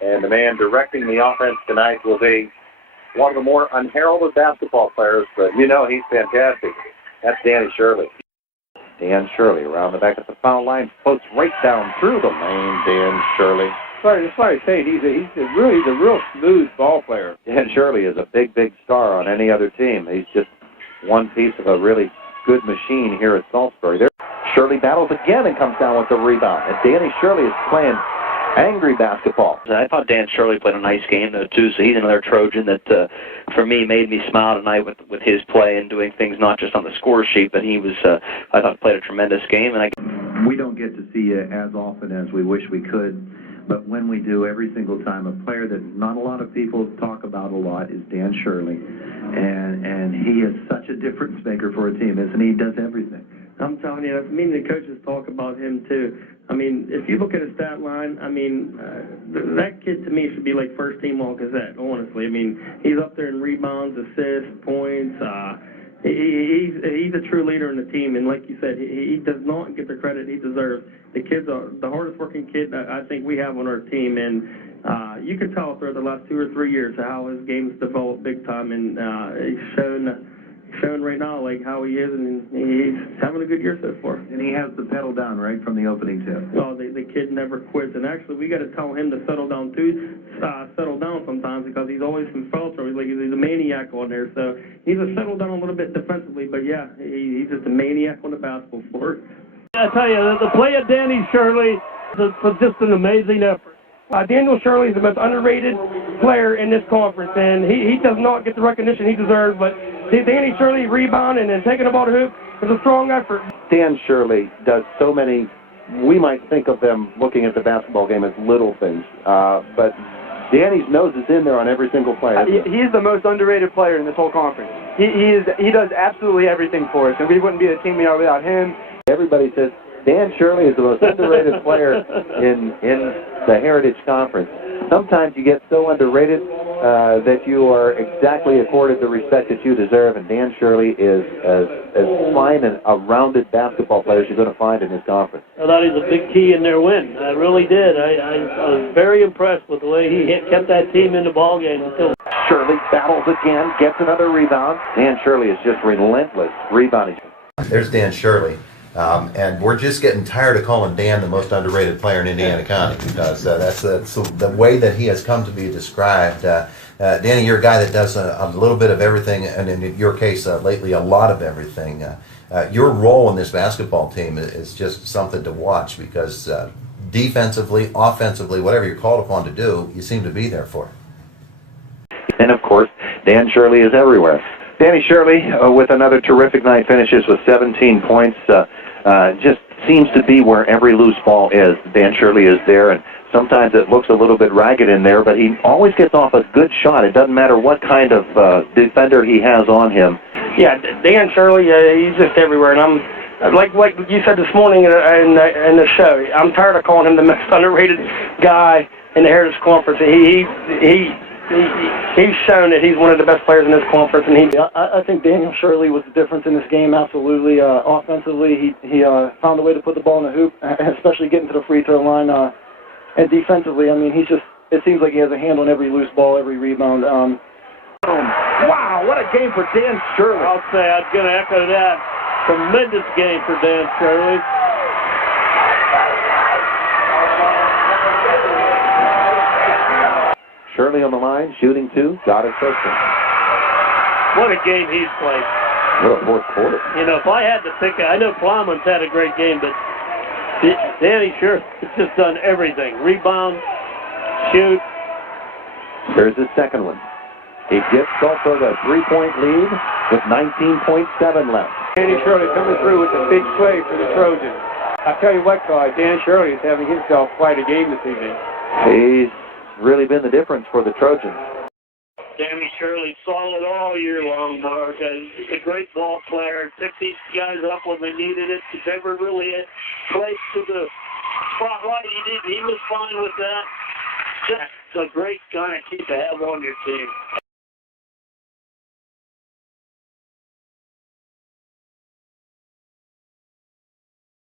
And the man directing the offense tonight will be one of the more unheralded basketball players, but you know he's fantastic. That's Danny Shirley. Dan Shirley around the back of the foul line, floats right down through the lane. Dan Shirley. That's why I say he's a real smooth ball player. Dan Shirley is a big star on any other team. He's just one piece of a really good machine here at Saltsburg. There, Shirley battles again and comes down with the rebound. And Danny Shirley is playing angry basketball. I thought Dan Shirley played a nice game, though, too, so he's another Trojan that, for me, made me smile tonight with his play and doing things not just on the score sheet, but he was, I thought, played a tremendous game. And we don't get to see you as often as we wish we could, but when we do, every single time, a player that not a lot of people talk about a lot is Dan Shirley, and he is such a difference maker for a team, isn't he? He does everything. I'm telling you, me and the coaches talk about him, too. I mean, if you look at his stat line, I mean, that kid to me should be like first team All-Gazette, honestly. I mean, he's up there in rebounds, assists, points. He's a true leader in the team, and like you said, he does not get the credit he deserves. The kid's the hardest working kid I think we have on our team, and you can tell throughout the last 2 or 3 years how his game's developed big time, and he's shown right now like how he is, and he's having a good year so far. And he has the pedal down right from the opening tip. Well, the kid never quits, and actually we got to tell him to settle down too, settle down sometimes, because he's always in foul trouble. He's a maniac on there, so he's a settle down a little bit defensively, but yeah, he's just a maniac on the basketball floor. I tell you, the play of Danny Shirley is just an amazing effort. Daniel Shirley is the most underrated player in this conference, and he does not get the recognition he deserves, but Danny Shirley rebounding and taking the ball to hoop is a strong effort. Dan Shirley does so many, we might think of them looking at the basketball game as little things, but Danny's nose is in there on every single play. He's the most underrated player in this whole conference. He does absolutely everything for us, and we wouldn't be the team we are without him. Everybody says Dan Shirley is the most underrated player in the Heritage Conference. Sometimes you get so underrated that you are exactly accorded the respect that you deserve, and Dan Shirley is as fine and a rounded basketball player as you're going to find in this conference. I thought he was a big key in their win. I really did. I was very impressed with the way he kept that team in the ballgame until Shirley battles again, gets another rebound. Dan Shirley is just relentless rebounding. There's Dan Shirley. And we're just getting tired of calling Dan the most underrated player in Indiana County, because that's the way that he has come to be described. Danny, you're a guy that does a little bit of everything, and in your case, lately, a lot of everything. Your role in this basketball team is just something to watch, because defensively, offensively, whatever you're called upon to do, you seem to be there for. And, of course, Dan Shirley is everywhere. Danny Shirley, with another terrific night, finishes with 17 points. Just seems to be where every loose ball is. Dan Shirley is there, and sometimes it looks a little bit ragged in there, but he always gets off a good shot. It doesn't matter what kind of defender he has on him. Yeah, Dan Shirley, he's just everywhere, and I'm like you said this morning in the show, I'm tired of calling him the most underrated guy in the Heritage Conference. He's shown that he's one of the best players in this conference, and I think Daniel Shirley was the difference in this game, absolutely. Offensively, he found a way to put the ball in the hoop, especially getting to the free throw line. And defensively, I mean, it seems like he has a hand on every loose ball, every rebound. Wow, what a game for Dan Shirley. I'll say I'm going to echo that. Tremendous game for Dan Shirley. Shirley on the line, shooting two, got it first. What a game he's played. What a fourth quarter. You know, if I had to pick, I know Plowman's had a great game, but Danny Shirley has just done everything. Rebound, shoot. Here's his second one. He gives Saltsburg a 3-point lead with 19.7 left. Danny Shirley coming through with a big play for the Trojans. I tell you what, guys, Dan Shirley is having himself quite a game this evening. He's really been the difference for the Trojans. Danny Shirley solid all year long, Mark. He's a great ball player. Picked these guys up when they needed it. He never really played to the spotlight. He was fine with that. Just a great kind of kid to have on your team.